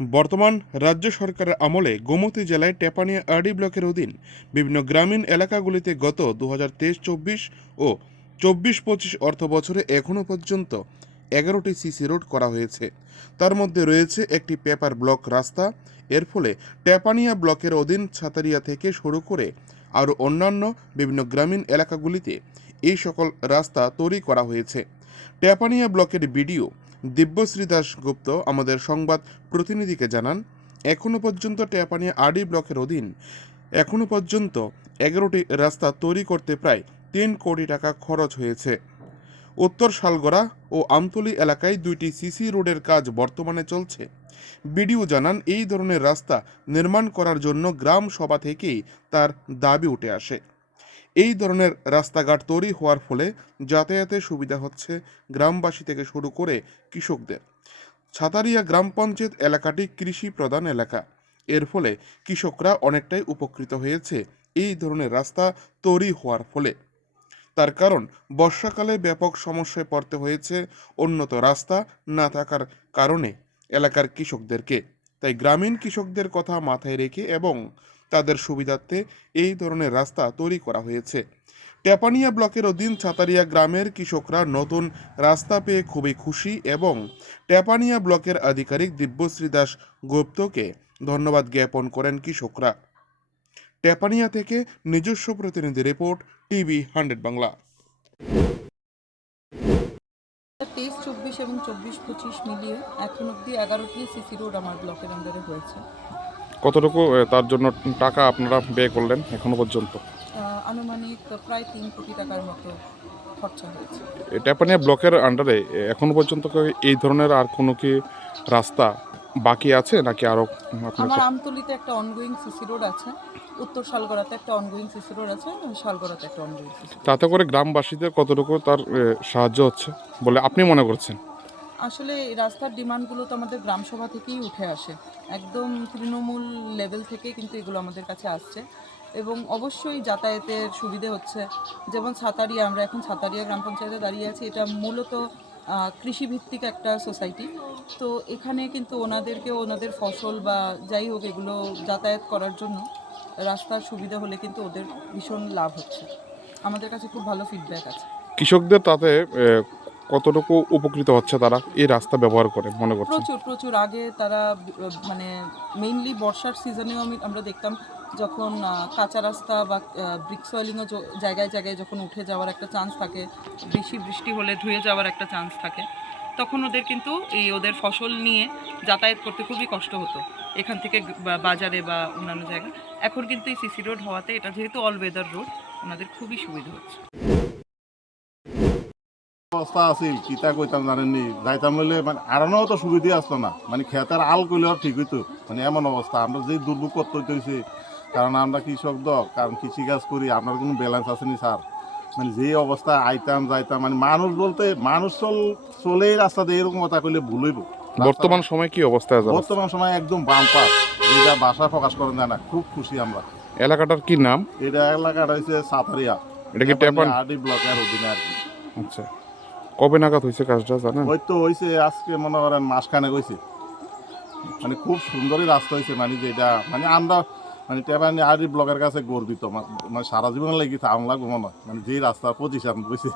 বর্তমান রাজ্য সরকারের আমলে গোমতী জেলায় টেপানিয়া আরডি ব্লকের অধীন বিভিন্ন গ্রামীণ এলাকাগুলিতে গত দু হাজার ও চব্বিশ পঁচিশ অর্থ বছরে এখনও পর্যন্ত এগারোটি সিসি রোড করা হয়েছে। তার মধ্যে রয়েছে একটি পেপার ব্লক রাস্তা। এর ফলে টেপানিয়া ব্লকের অধীন ছাতারিয়া থেকে শুরু করে আরও অন্যান্য বিভিন্ন গ্রামীণ এলাকাগুলিতে এই সকল রাস্তা তৈরি করা হয়েছে। টেপানিয়া ব্লকের বিডিও দিব্যশ্রী দাস গুপ্ত আমাদের সংবাদ প্রতিনিধিকে জানান এখনও পর্যন্ত টেপানিয়া আরডি ব্লকের অধীন। এখনও পর্যন্ত এগারোটি রাস্তা তৈরি করতে প্রায় তিন কোটি টাকা খরচ হয়েছে। উত্তর শালগড়া ও আমতলী এলাকায় দুইটি সিসি রোডের কাজ বর্তমানে চলছে। বিডিও জানান, এই ধরনের রাস্তা নির্মাণ করার জন্য গ্রাম সভা থেকেই তার দাবি উঠে আসে। এই ধরনের রাস্তাঘাট তৈরি হওয়ার ফলে যাতায়াতের সুবিধা হচ্ছে গ্রামবাসী থেকে শুরু করে কৃষকদের। ছাতারিয়া গ্রাম পঞ্চায়েত এলাকাটি কৃষি প্রধান এলাকা। এর ফলে কৃষকরা অনেকটাই উপকৃত হয়েছে এই ধরনের রাস্তা তৈরি হওয়ার ফলে। তার কারণ, বর্ষাকালে ব্যাপক সমস্যায় পড়তে হয়েছে উন্নত রাস্তা না থাকার কারণে এলাকার কৃষকদেরকে। তাই গ্রামীণ কৃষকদের কথা মাথায় রেখে এবং তাদের সুবিধার্থে এই ধরনের রাস্তা তৈরি করা হয়েছে। টেপানিয়া ব্লকের অধীন ছাতারিয়া গ্রামের কৃষকরা নতুন রাস্তা পেয়ে খুবই খুশি এবং টেপানিয়া ব্লকের আধিকারিক দিব্যশ্রী দাস গুপ্তকে ধন্যবাদ জ্ঞাপন করেন কৃষকরা। টেপানিয়া থেকে নিজস্ব প্রতিনিধি রিপোর্ট, টিভি হান্ড্রেড বাংলা। তেইশ, চব্বিশ এবং চব্বিশ, পঁচিশ মিলিয়ে এখন অবধি এগারোটি সিসি রোড আমার ব্লকের আন্ডারে হয়েছে কতটুকু তার জন্য টাকা আপনারা ব্যয় করলেন এখনও পর্যন্ত? আনুমানিক প্রায় তিন কোটি টাকার মতো খরচা হয়েছে। ট্যাপানিয়া ব্লকের আন্ডারে এখনও পর্যন্ত এই ধরনের আর কোনো কি রাস্তা বাকি আছে নাকি আরও আমার আমতলিতে একটা অনগোয়িং সিসি রোড আছে উত্তর শালগড়াতে একটা অনগোয়িং সিসি রোড আছে শালগড়াতে একটা অনগোয়িং তাতে করে গ্রামবাসীদের কতটুকু তার সাহায্য হচ্ছে বলে আপনি মনে করছেন? আসলে এই রাস্তার ডিমান্ডগুলো তো আমাদের গ্রাম সভা থেকেই উঠে আসে। একদম তৃণমূল লেভেল থেকে কিন্তু এগুলো আমাদের কাছে আসছে। এবং অবশ্যই যাতায়াতের সুবিধে হচ্ছে। যেমন ছাতারিয়া আমরা এখন ছাতারিয়া গ্রাম পঞ্চায়েতে দাঁড়িয়ে আছি। এটা মূলত কৃষিভিত্তিক একটা সোসাইটি। তো এখানে কিন্তু ওনাদেরকে ওনাদের ফসল বা যাই হোক এগুলো যাতায়াত করার জন্য রাস্তার সুবিধা হলে কিন্তু ওদের ভীষণ লাভ হচ্ছে। আমাদের কাছে খুব ভালো ফিডব্যাক আছে। কৃষকদের তাতে কতটুকু উপকৃত হচ্ছে তারা? এই রাস্তা ব্যবহার করে, মনে করছেন? প্রচুর প্রচুর। আগে তারা মানে মেইনলি বর্ষার সিজনেও আমি, আমরা দেখতাম যখন কাঁচা রাস্তা বা ব্রিক সয়েলিংও জায়গায় জায়গায় যখন উঠে যাওয়ার একটা চান্স থাকে, বেশি বৃষ্টি হলে ধুয়ে যাওয়ার একটা চান্স থাকে, তখন ওদের কিন্তু এই ওদের ফসল নিয়ে যাতায়াত করতে খুবই কষ্ট হতো, এখান থেকে বাজারে বা অন্যান্য জায়গায়। এখন কিন্তু এই সিসি রোড হওয়াতে এটা যেহেতু অল ওয়েদার রোড ওনাদের খুবই সুবিধা হচ্ছে। অবস্থা আছিল কিতা কইতাম জানেননি যাইতাম বলে মানে আরানো তো সুবিধা আসতো না। মানে খেতার আল কইলে আর ঠিক হইতো। মানে এমন অবস্থা আমরা যে দুর্ভোগ করতে হইতে হইছে কারণ আমরা কৃষক দ কারণ কৃষিকাজ করি আপনার কোনো ব্যালেন্স আসেনি স্যার মানে যে অবস্থা আইতাম যাইতাম মানে মানুষ বলতে মানুষ চল চলেই রাস্তা দিয়ে এরকম কথা কইলে ভুল হইব। বর্তমান সময় কি অবস্থা আছে? বর্তমান সময় একদম বাম্পার। যেটা ভাষা প্রকাশ করেন না খুব খুশি আমরা। এলাকাটার কি নাম? এটা এলাকাটা হচ্ছে সাতারিয়া। এটা কি ট্যাপান আরডি ব্লকের অধীনে আর কি। আচ্ছা। কবে নাগাদ হয়েছে কাজটা, জানেন? ওই তো হয়েছে আজকে মনে করেন মাসখানে হয়েছে মানে খুব সুন্দরই রাস্তা হয়েছে মানে যেটা মানে আমরা মানে টেবানি আরি ব্লকের কাছে গর্বিত মানে সারা জীবন লাগি আমলা মনে হয় মানে যেই রাস্তা পজিশন বুঝছি